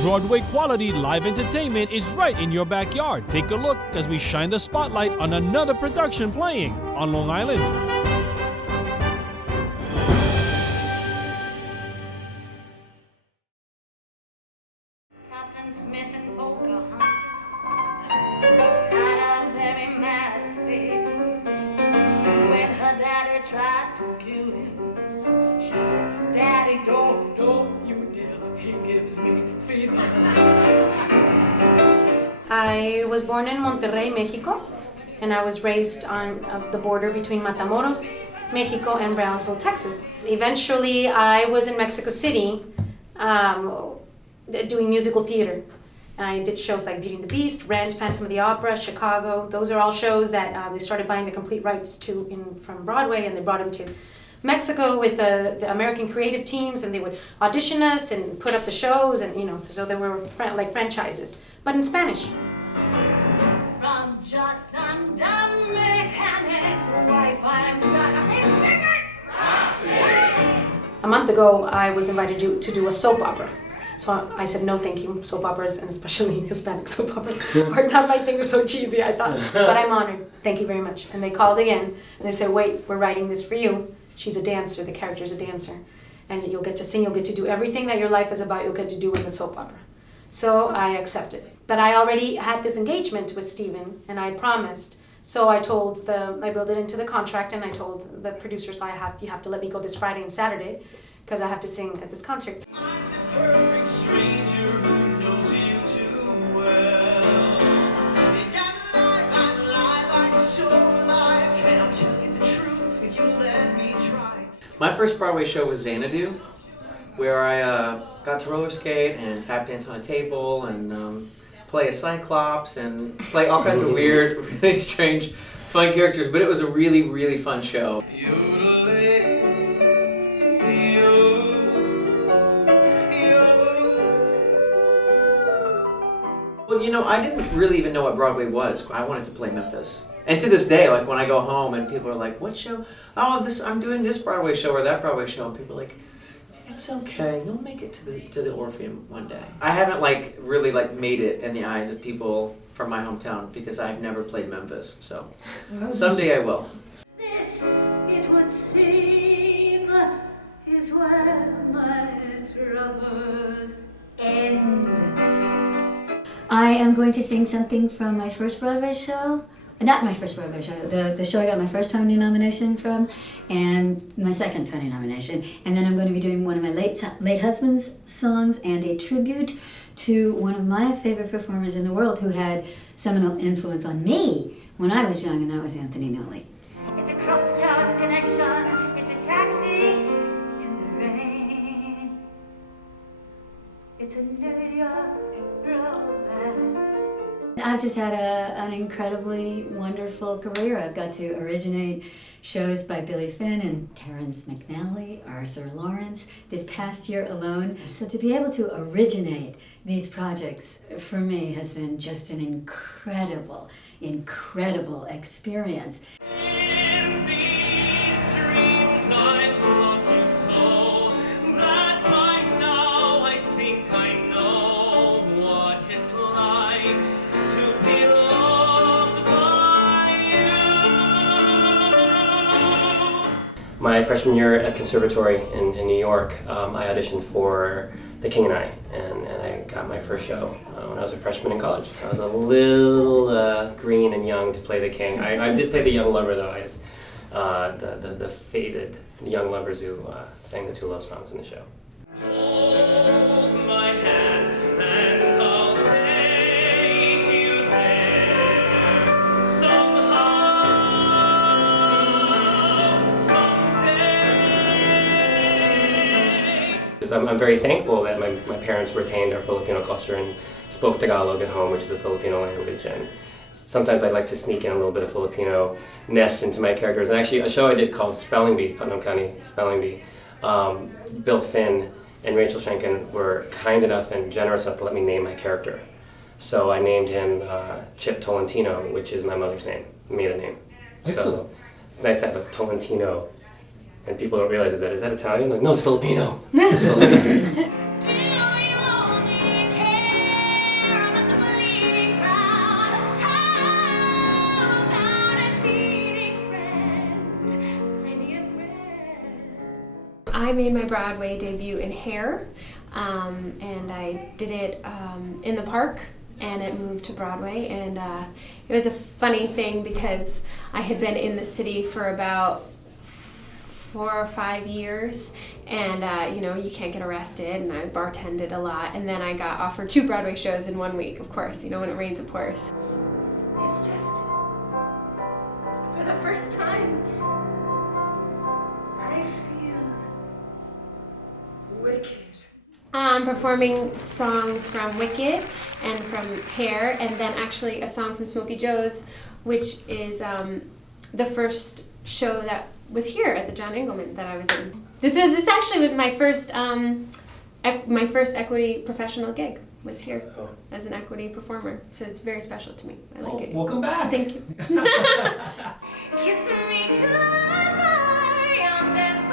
Broadway quality live entertainment is right in your backyard. Take a look as we shine the spotlight on another production playing on Long Island. Captain Smith and Pocahontas had a very mad fate. When her daddy tried to kill him, she said, "Daddy, don't you dare, he gives me fever." I was born in Monterrey, Mexico, and I was raised on the border between Matamoros, Mexico, and Brownsville, Texas. Eventually, I was in Mexico City doing musical theater. And I did shows like Beauty and the Beast, Rent, Phantom of the Opera, Chicago. Those are all shows that they started buying the complete rights to from Broadway, and they brought them to Mexico with the American creative teams, and they would audition us and put up the shows, and so there were like franchises, but in Spanish. From just under mechanic's wife, I'm gonna be singing. A month ago, I was invited to do a soap opera. So I said, no, thank you. Soap operas, and especially Hispanic soap operas, are not my thing. They're so cheesy, I thought. But I'm honored. Thank you very much. And they called again, and they said, wait, we're writing this for you. She's a dancer. The character's a dancer. And you'll get to sing. You'll get to do everything that your life is about. You'll get to do in the soap opera. So I accepted. But I already had this engagement with Stephen, and I had promised. So I built it into the contract, and I told the producers, you have to let me go this Friday and Saturday, because I have to sing at this concert. I'm the perfect stranger who knows you too well. And I'm alive, I'm so alive, and I'll tell you the truth if you let me try. My first Broadway show was Xanadu, where I got to roller skate and tap dance on a table and play a cyclops and play all kinds of weird, really strange, fun characters, but it was a really, really fun show. Well, I didn't really even know what Broadway was. I wanted to play Memphis. And to this day, like when I go home and people are like, what show? Oh, I'm doing this Broadway show or that Broadway show. And people are like, it's okay, you'll make it to the Orpheum one day. I haven't really made it in the eyes of people from my hometown because I've never played Memphis. So someday I will. This, it would seem, is where my troubles end. I am going to sing something from my first Broadway show. Not my first Broadway show, the show I got my first Tony nomination from, and my second Tony nomination. And then I'm going to be doing one of my late husband's songs and a tribute to one of my favorite performers in the world who had seminal influence on me when I was young, and that was Anthony Nolli. It's a crosstown connection, it's a taxi in the rain. It's a New York romance. I've just had an incredibly wonderful career. I've got to originate shows by Billy Finn and Terrence McNally, Arthur Lawrence, this past year alone. So to be able to originate these projects for me has been just an incredible, incredible experience. My freshman year at Conservatory in New York, I auditioned for The King and I got my first show when I was a freshman in college. I was a little green and young to play the king. I did play the young lover though, the faded young lovers who sang the two love songs in the show. Hold my hand and I'll take you there somehow, someday. I'm very thankful that my parents retained our Filipino culture and spoke Tagalog at home, which is a Filipino language, and sometimes I like to sneak in a little bit of Filipino-ness into my characters. And actually, a show I did called Spelling Bee, Putnam County Spelling Bee, Bill Finn and Rachel Schenken were kind enough and generous enough to let me name my character. So I named him Chip Tolentino, which is my mother's name, maiden name. Excellent. So it's nice to have a Tolentino, and people don't realize, is that Italian? Like, no, it's Filipino. I made my Broadway debut in Hair, and I did it in the park, and it moved to Broadway, and it was a funny thing because I had been in the city for about 4 or 5 years, and you know, you can't get arrested, and I bartended a lot, and then I got offered 2 Broadway shows in 1 week. Of course, you know, when it rains it pours. It's just, for the first time, I feel wicked. Performing songs from Wicked and from Hair, and then actually a song from Smokey Joe's, which is the first show that was here at the John Engeman that I was in. This actually was my first equity professional gig. Was here as an equity performer, so it's very special to me. I like it. Welcome back. Thank you. Kissing me goodbye, I'm deaf